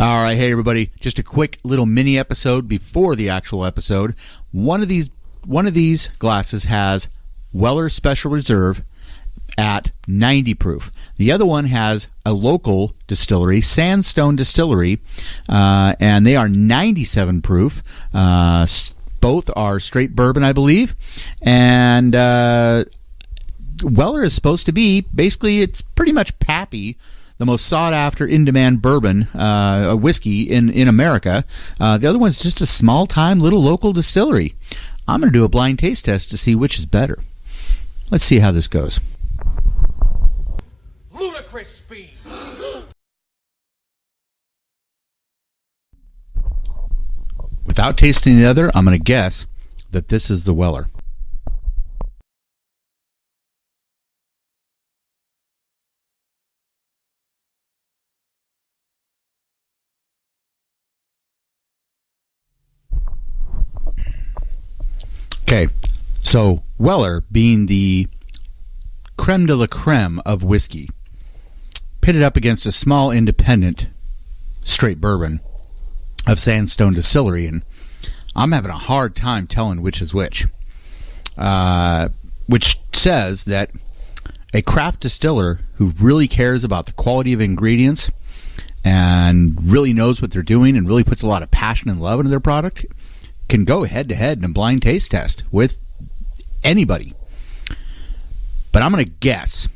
All right, hey everybody, just a quick little mini episode before the actual episode. One of these glasses has Weller Special Reserve at 90 proof. The other one has a local distillery, Sandstone Distillery, and they are 97 proof. Both are straight bourbon, I believe. And Weller is supposed to be, basically, it's pretty much Pappy, the most sought-after, in-demand bourbon, whiskey in America. The other one's just a small-time little local distillery. I'm going to do a blind taste test to see which is better. Let's see how this goes. Ludicrous speed. Without tasting the other, I'm going to guess that this is the Weller. Okay, so Weller being the creme de la creme of whiskey, pitted up against a small independent straight bourbon of Sandstone Distillery, and I'm having a hard time telling which is which says that a craft distiller who really cares about the quality of ingredients and really knows what they're doing and really puts a lot of passion and love into their product can go head-to-head in a blind taste test with anybody. But I'm going to guess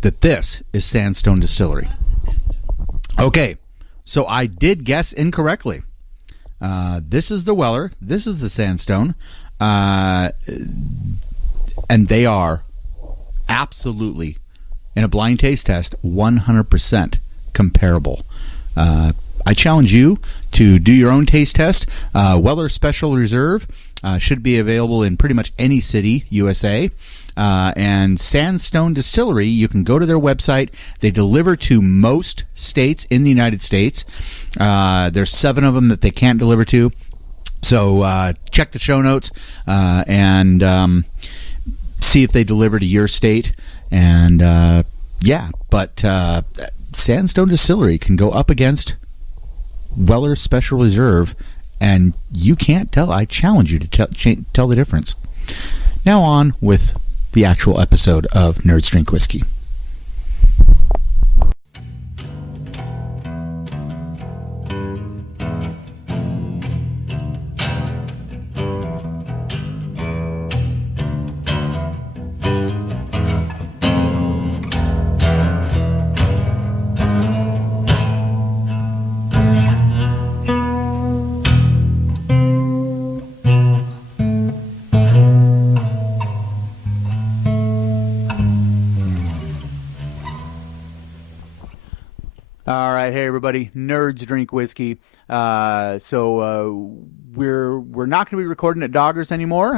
that this is Sandstone Distillery. Okay, so I did guess incorrectly. This is the Weller. This is the Sandstone. And they are absolutely, in a blind taste test, 100% comparable. I challenge you to do your own taste test. Weller Special Reserve should be available in pretty much any city, USA. And Sandstone Distillery, you can go to their website. They deliver to most states in the United States. There's 7 of them that they can't deliver to. So check the show notes and see if they deliver to your state. And but Sandstone Distillery can go up against Weller Special Reserve, and you can't tell. I challenge you to tell the difference. Now on with the actual episode of Nerds Drink Whiskey. All right, hey everybody, Nerds Drink Whiskey. So we're not going to be recording at Doggers anymore.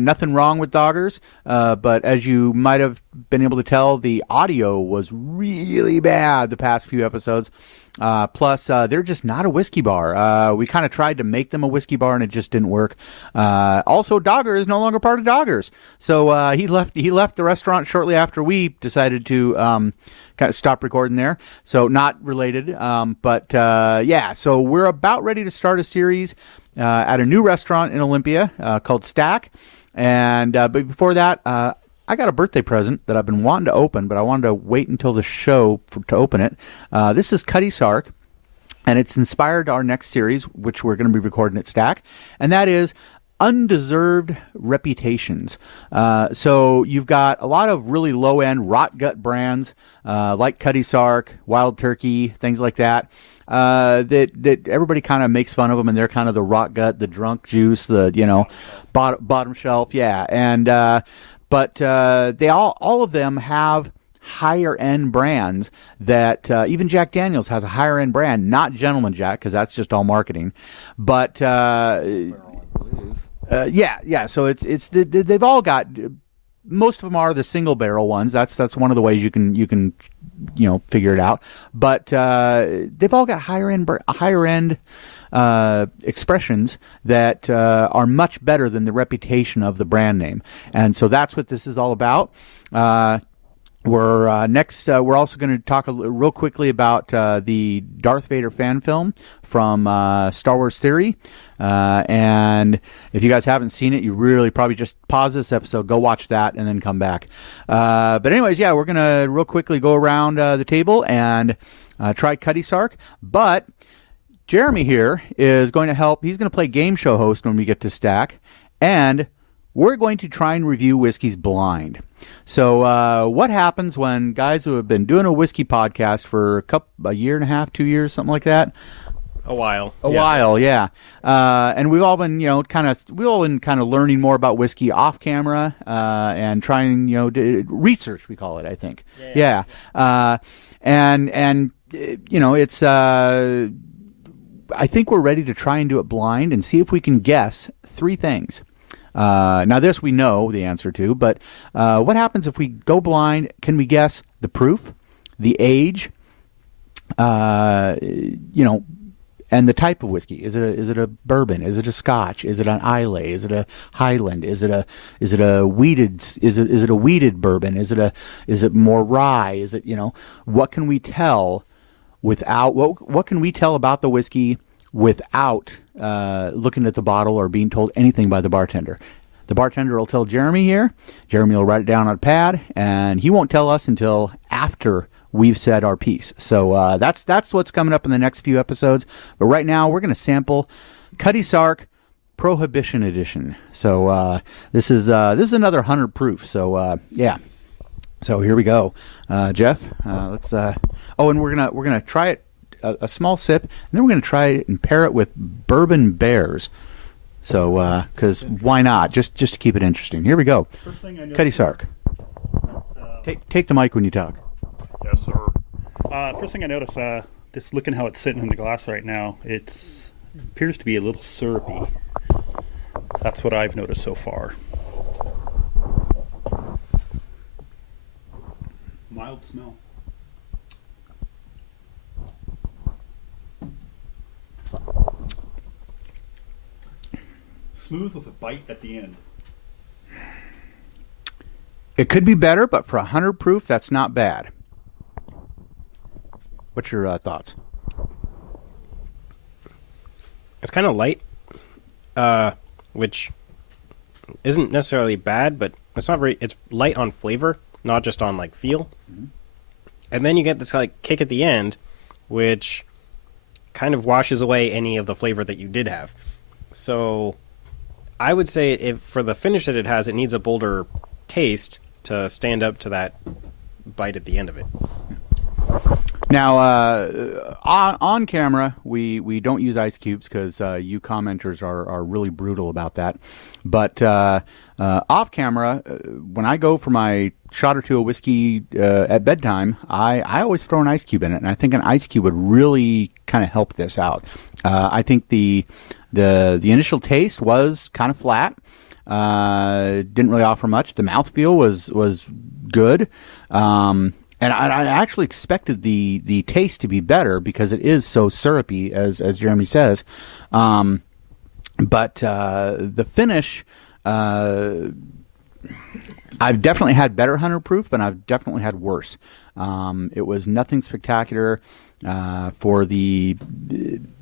Nothing wrong with Doggers, but as you might have been able to tell, the audio was really bad the past few episodes. Plus, they're just not a whiskey bar. We kind of tried to make them a whiskey bar, and it just didn't work. Also, Dogger is no longer part of Doggers, so he left the restaurant shortly after we decided to kind of stop recording there. So not related, yeah. So we're about ready to start a series at a new restaurant in Olympia called Stack, and but before that, I got a birthday present that I've been wanting to open, but I wanted to wait until the show to open it. This is Cutty Sark, and it's inspired our next series, which we're going to be recording at Stack, and that is Undeserved Reputations. So you've got a lot of really low-end rot gut brands like Cutty Sark, Wild Turkey, things like that. That everybody kind of makes fun of them, and they're kind of the rot gut, the drunk juice, the bottom shelf, yeah. And but they all of them have higher end brands that even Jack Daniels has a higher end brand, not Gentleman Jack, because that's just all marketing. But yeah. So they've all got. Most of them are the single barrel ones. That's one of the ways you can figure it out. But they've all got higher end expressions that are much better than the reputation of the brand name. And so that's what this is all about. We're next. We're also going to talk real quickly about the Darth Vader fan film from Star Wars Theory. And if you guys haven't seen it, you really probably just pause this episode, go watch that, and then come back. But anyways, yeah, we're going to real quickly go around the table and try Cutty Sark. But Jeremy here is going to help. He's going to play game show host when we get to Stack. And we're going to try and review whiskeys blind. So what happens when guys who have been doing a whiskey podcast for a year and a half, 2 years, something like that? A while, yeah. And we've all been, kind of learning more about whiskey off camera and trying, research, we call it, I think. Yeah. And it's, I think we're ready to try and do it blind and see if we can guess 3 things. Now this we know the answer to, but what happens if we go blind? Can we guess the proof, the age, and the type of whiskey? Is it a bourbon? Is it a Scotch? Is it an Islay? Is it a Highland? Is it a weeded bourbon? Is it more rye? Is it, what can we tell without what can we tell about the whiskey without looking at the bottle or being told anything by the bartender? The bartender will tell Jeremy here. Jeremy will write it down on a pad, and he won't tell us until after we've said our piece. So that's what's coming up in the next few episodes. But right now, we're going to sample Cutty Sark Prohibition Edition. So this is another 100 proof. So yeah. So here we go, Jeff. Let's. And we're gonna try it. A small sip, and then we're going to try it and pair it with Bourbon Bears. So, because why not? Just to keep it interesting. Here we go. Cutty Sark. Take the mic when you talk. Yes, sir. First thing I noticed, just looking how it's sitting in the glass right now, it appears to be a little syrupy. That's what I've noticed so far. Mild smell. Smooth with a bite at the end. It could be better, but for 100 proof, that's not bad. What's your thoughts? It's kind of light, which isn't necessarily bad, but it's not very. It's light on flavor, not just on feel. Mm-hmm. And then you get this kick at the end, which kind of washes away any of the flavor that you did have. So I would say if for the finish that it has, it needs a bolder taste to stand up to that bite at the end of it. Now, on camera, we don't use ice cubes because you commenters are really brutal about that. But off camera, when I go for my shot or two of whiskey at bedtime, I always throw an ice cube in it, and I think an ice cube would really kind of help this out. I think the initial taste was kind of flat. Didn't really offer much. The mouthfeel was good. And I actually expected the taste to be better because it is so syrupy, as Jeremy says. But the finish, I've definitely had better 100 proof, but I've definitely had worse. It was nothing spectacular for the,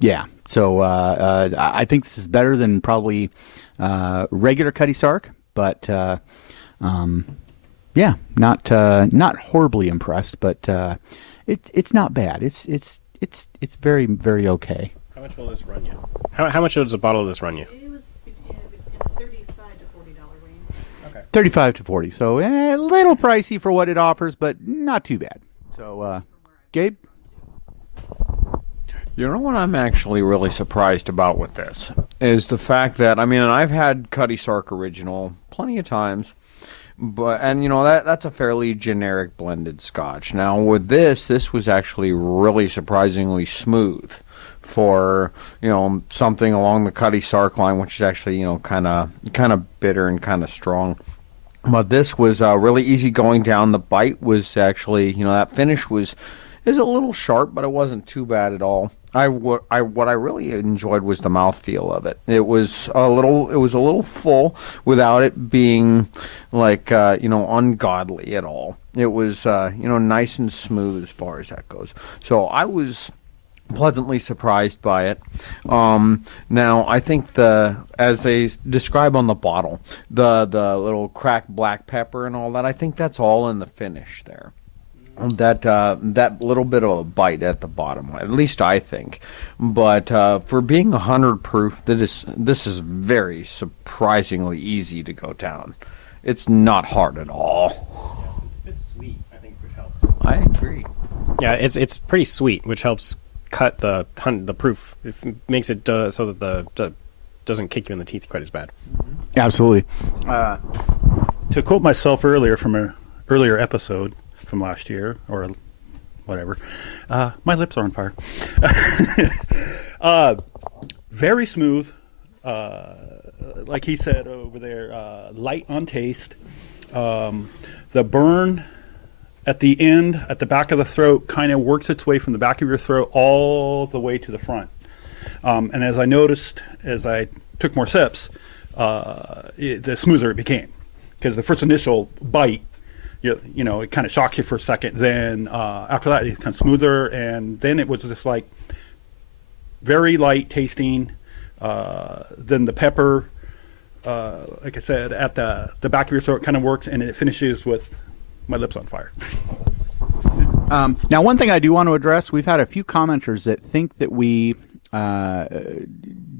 yeah. So I think this is better than probably regular Cutty Sark, but yeah, not horribly impressed, but it's not bad. It's very, very okay. How much will this run you? How much does a bottle of this run you? It was in a $35 to $40 range. Okay. 35 to 40. So a little pricey for what it offers, but not too bad. So, Gabe? You know what I'm actually really surprised about with this is the fact that, and I've had Cutty Sark Original plenty of times, and that's a fairly generic blended Scotch. Now with this was actually really surprisingly smooth for something along the Cutty Sark line, which is actually kind of bitter and kind of strong. But this was really easy going down. The bite was actually that finish is a little sharp, but it wasn't too bad at all. What I really enjoyed was the mouthfeel of it. It was a little full without it being ungodly at all. It was, nice and smooth as far as that goes. So I was pleasantly surprised by it. Now, I think as they describe on the bottle, the little cracked black pepper and all that, I think that's all in the finish there. That little bit of a bite at the bottom, at least I think. But for being 100 proof, this is very surprisingly easy to go down. It's not hard at all. It's a bit sweet, I think, which helps. I agree. Yeah, it's pretty sweet, which helps cut the proof. It makes it so that the doesn't kick you in the teeth quite as bad. Absolutely. To quote myself earlier from an earlier episode from last year, or whatever, my lips are on fire. Very smooth. Like he said over there, light on taste. The burn at the end, at the back of the throat, kind of works its way from the back of your throat all the way to the front. And as I noticed, as I took more sips, the smoother it became. Because the first initial bite, it kind of shocks you for a second. Then after that, it's kind of smoother. And then it was just like very light tasting. Then the pepper, like I said, at the back of your throat kind of works. And it finishes with my lips on fire. Now, one thing I do want to address, we've had a few commenters that think that we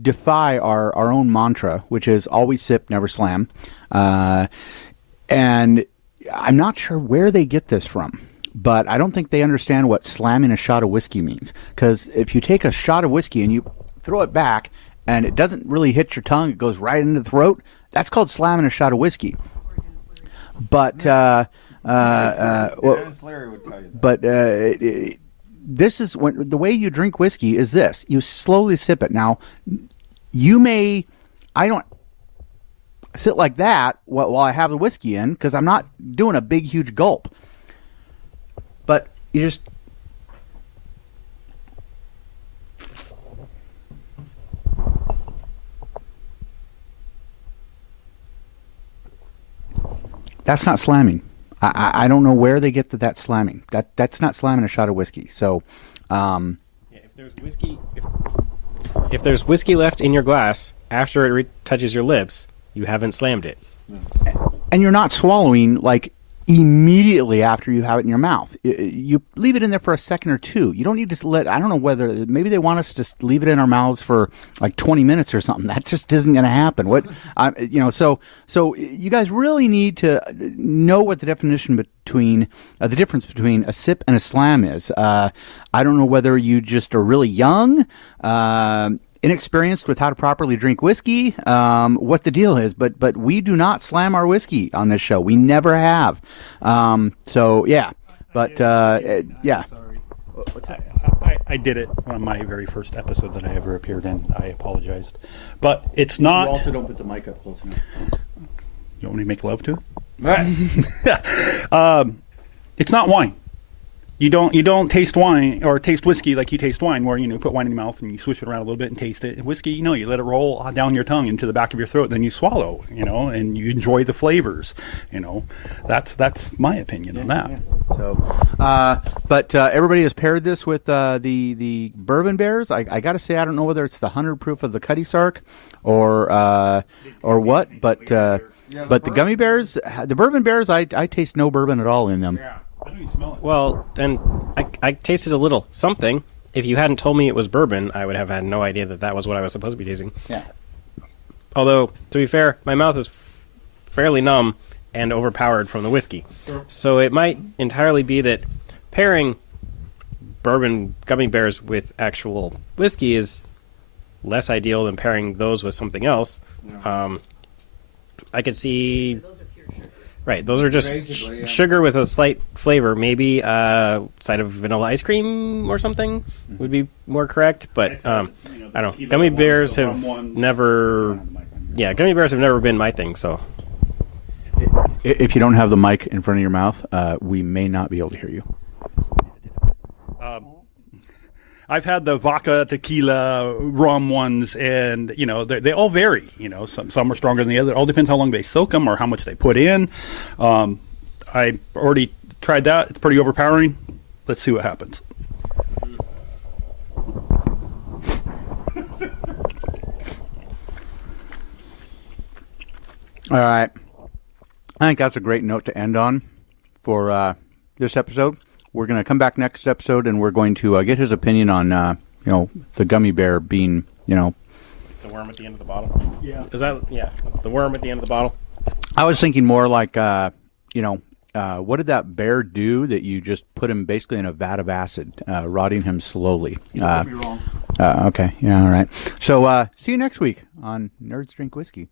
defy our own mantra, which is always sip, never slam. And I'm not sure where they get this from, but I don't think they understand what slamming a shot of whiskey means. Because if you take a shot of whiskey and you throw it back and it doesn't really hit your tongue, it goes right into the throat, that's called slamming a shot of whiskey. But Larry would tell you that. But this is the way you drink whiskey is this. You slowly sip it. Now, I don't sit like that while I have the whiskey in because I'm not doing a big, huge gulp. But you just... That's not slamming. I don't know where they get that slamming. That's not slamming a shot of whiskey. So, if there's whiskey, if there's whiskey left in your glass after it touches your lips, you haven't slammed it. And you're not swallowing like immediately after you have it in your mouth. You leave it in there for a second or two. You don't need to I don't know whether maybe they want us to leave it in our mouths for like 20 minutes or something. That just isn't going to happen. So you guys really need to know what the definition between the difference between a sip and a slam is. I don't know whether you just are really young, inexperienced with how to properly drink whiskey, what the deal is, but we do not slam our whiskey on this show. We never have. Yeah. But yeah. I did it on my very first episode that I ever appeared in. I apologized. But it's not... You also don't put the mic up close enough. You want me to make love to it? It's not wine. You don't taste wine or taste whiskey like you taste wine, where you put wine in your mouth and you swish it around a little bit and taste it. Whiskey, you let it roll down your tongue into the back of your throat, then you swallow, and you enjoy the flavors. That's my opinion on that. Yeah. So, but everybody has paired this with the Bourbon Bears. I got to say, I don't know whether it's the 100 proof of the Cutty Sark or what, but the gummy bears, the Bourbon Bears, I taste no bourbon at all in them. Yeah. I don't even smell it. Well, and I tasted a little something. If you hadn't told me it was bourbon, I would have had no idea that was what I was supposed to be tasting. Yeah. Although, to be fair, my mouth is fairly numb and overpowered from the whiskey. Sure. So it might entirely be that pairing bourbon gummy bears with actual whiskey is less ideal than pairing those with something else. Yeah. I could see... Those are pure sugar. Right, those are just Basically, yeah. sugar with a slight flavor. Maybe side of vanilla ice cream or something would be more correct. But I don't know. Gummy bears have never... Yeah, gummy bears have never been my thing, so... If you don't have the mic in front of your mouth, we may not be able to hear you. I've had the vodka, tequila, rum ones, and they all vary. Some are stronger than the other. It all depends how long they soak them or how much they put in. I already tried that. It's pretty overpowering. Let's see what happens. All right. I think that's a great note to end on for this episode. We're going to come back next episode, and we're going to get his opinion on, the gummy bear being, The worm at the end of the bottle. Yeah. Is that the worm at the end of the bottle? I was thinking more like, what did that bear do that you just put him basically in a vat of acid, rotting him slowly? You could be wrong. Okay. Yeah. All right. So see you next week on Nerds Drink Whiskey.